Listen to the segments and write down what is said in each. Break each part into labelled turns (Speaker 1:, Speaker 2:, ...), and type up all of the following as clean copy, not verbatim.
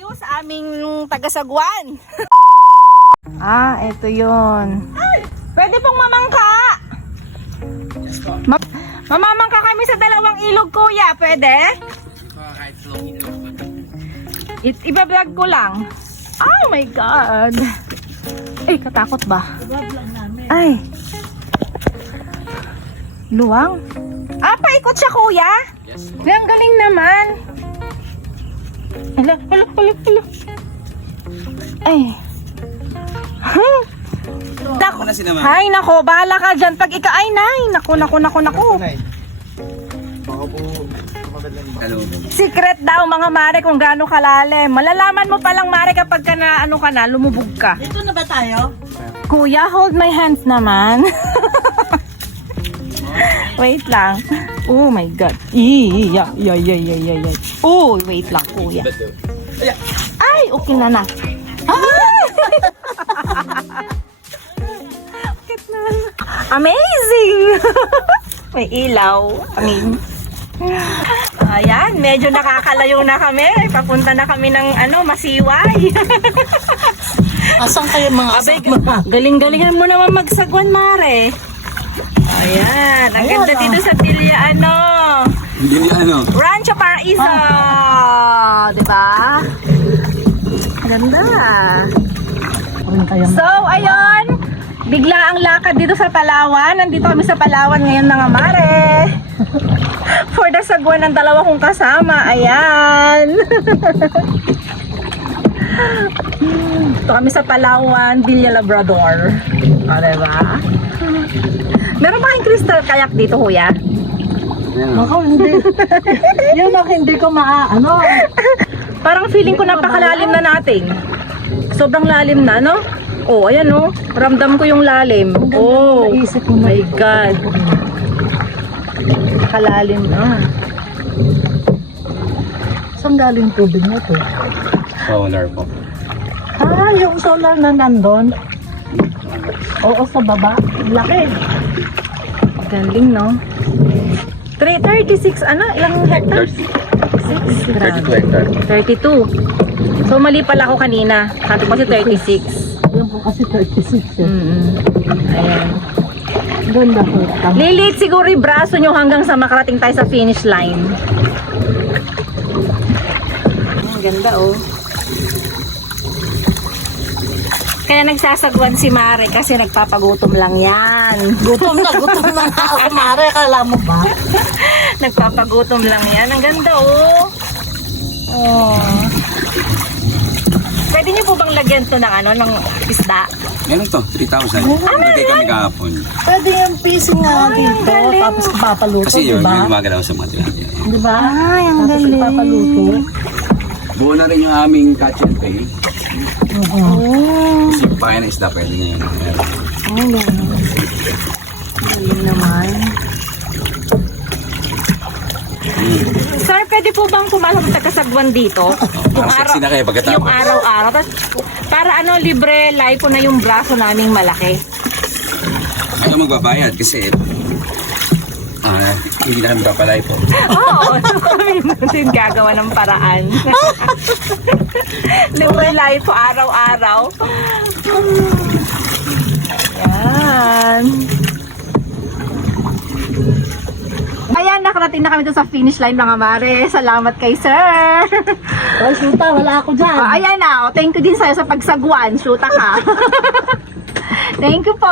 Speaker 1: view sa aming taga-Sagwan. Ito yon. Pwede pong mamangka. Mamamangka kami sa dalawang ilog, kuya. Pwede? Iba-vlog ko lang. Oh my God. Ay, katakot ba? Ay. Luwang? Paikot siya, kuya?
Speaker 2: Yes.
Speaker 1: Ang galing naman. Hala. Ay.
Speaker 2: Ako na sinama.
Speaker 1: Ay, nako, bahala ka dyan. Pag ika, ay, nay. Naku.
Speaker 2: Hello.
Speaker 1: Secret daw, mga mare, kung gaano kalalim. Malalaman mo palang, mare, kapag ka na, lumubog ka.
Speaker 3: Dito na ba tayo?
Speaker 1: Kuya, hold my hands naman. Wait lang. Oh my God. Ay. Oh, wait lang, kuya. Ay, okay na. Amazing! May ilaw. Ayan, medyo nakakalayo na kami. Papunta na kami ng Masiway.
Speaker 3: Asan kayo mga kasama?
Speaker 1: Galing-galingan mo naman magsagwan, mare. Ayan, ang ganda dito sa Pilya,
Speaker 2: Hindi
Speaker 1: Rancho Paraiso. Diba? Ganda. So, ayun. Bigla ang lakad dito sa Palawan. Nandito kami sa Palawan ngayon, mga mare. For the sagwan ng dalawa kong kasama. Ayan. Ito kami sa Palawan, Villa Labrador. Diba? Meron ba kayong crystal kayak dito, kuya?
Speaker 3: Ako hindi. Yun ang hindi ko maano.
Speaker 1: Parang feeling ko napakalalim na natin. Sobrang lalim na, no? Oh, ayan, no? Ramdam ko yung lalim. Oh, my God. Nakalalim na.
Speaker 3: Saan galing tubig na to?
Speaker 2: Solar po.
Speaker 3: Yung solar na nandun. Oo, sa baba. Laki.
Speaker 1: Galing, no? 336, ilang hectares?
Speaker 2: 32 hectare.
Speaker 1: 32. So, mali pala ako kanina. Sabi ko kasi 36.
Speaker 3: Yung po kasi 36 eh.
Speaker 1: Ayan.
Speaker 3: Ganda po.
Speaker 1: Lilit siguro yung braso nyo hanggang sa makarating tayo sa finish line. Ang ganda, oh. Kaya nagsasagwan si Mare kasi nagpapagutom lang yan.
Speaker 3: Gutom na ako, Mare. Kala mo ba?
Speaker 1: Nagpapagutom lang yan. Ang ganda, oh. Oh. Pwede niyo po bang lagyan to ng isda?
Speaker 2: Meron to, 3,000. Nagkay kami kahapon.
Speaker 3: Pwede yung piecing nga dito.
Speaker 1: galing.
Speaker 3: Tapos papaluto,
Speaker 2: Kasi yun,
Speaker 3: diba?
Speaker 2: yung gumagalaw sa mga tiyan.
Speaker 3: Diba?
Speaker 1: Ay, ang
Speaker 3: Tapos
Speaker 1: galing.
Speaker 3: papaluto.
Speaker 2: Buo na rin yung aming catch and pay.
Speaker 1: Oh.
Speaker 2: Kasi pakain ng isda, pwede na yun.
Speaker 1: Ang galing. Galing naman. Sir, pwede po bang pumasok sa kasagwan dito?
Speaker 2: Parang sexy na kayo pagkatapos.
Speaker 1: Yung araw-araw. Tapos, para libre live po na yung braso naming malaki.
Speaker 2: Ano magbabayad kasi hindi na kami papalay po.
Speaker 1: Oo, kami natin gagawa ng paraan. Libre live po araw-araw. Yan. Ayan, nakarating na kami doon sa finish line, mga mare. Salamat kay sir.
Speaker 3: Ay, suta, wala ako dyan.
Speaker 1: Ayan na, thank you din sa'yo sa pagsagwan. Shoota ka. Thank you po.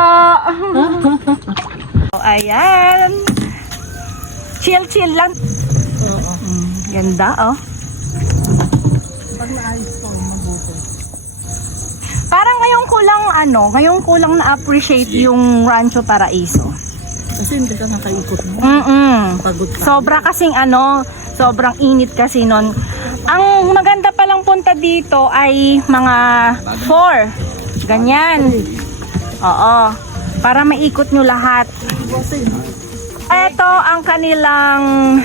Speaker 1: Ayan. Chill lang.
Speaker 3: Oo.
Speaker 1: Ganda, oh.
Speaker 3: Pag naayos ko, mabuto.
Speaker 1: Parang ngayon ko lang na-appreciate yung Rancho Paraiso.
Speaker 3: Kasi hindi ka nakaikot mo. Pagod ka.
Speaker 1: Sobra kasing sobrang init kasi nun. Ang maganda palang punta dito ay mga 4. Ganyan. Oo. Para maikot nyo lahat. Ito ang kanilang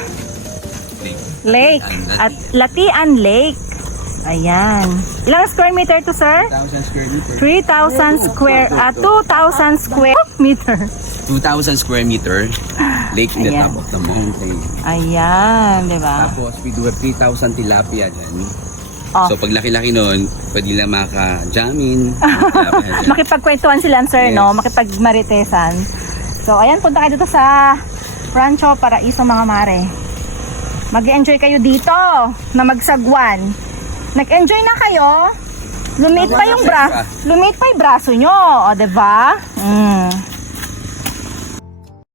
Speaker 1: lake. At Latian Lake. Ayan. Ilang square meter to, sir?
Speaker 2: 3,000 square meter.
Speaker 1: 2,000 square meter.
Speaker 2: 2,000 square meter lake in the
Speaker 1: Ayan.
Speaker 2: top of the mountain.
Speaker 1: Ayan, di ba?
Speaker 2: Tapos we do have 3,000 tilapia dyan.
Speaker 1: Oh.
Speaker 2: So pag laki-laki nun, pwede lang maka-jamming.
Speaker 1: Makipagkwentuhan sila, sir,
Speaker 2: Yes.
Speaker 1: no? Makipagmaritesan. So, ayan, punta kayo dito sa Rancho Paraiso, mga mare. Mag-enjoy kayo dito na magsagwan. Nag-enjoy na kayo? Lumiit pa yung braso nyo, o, diba?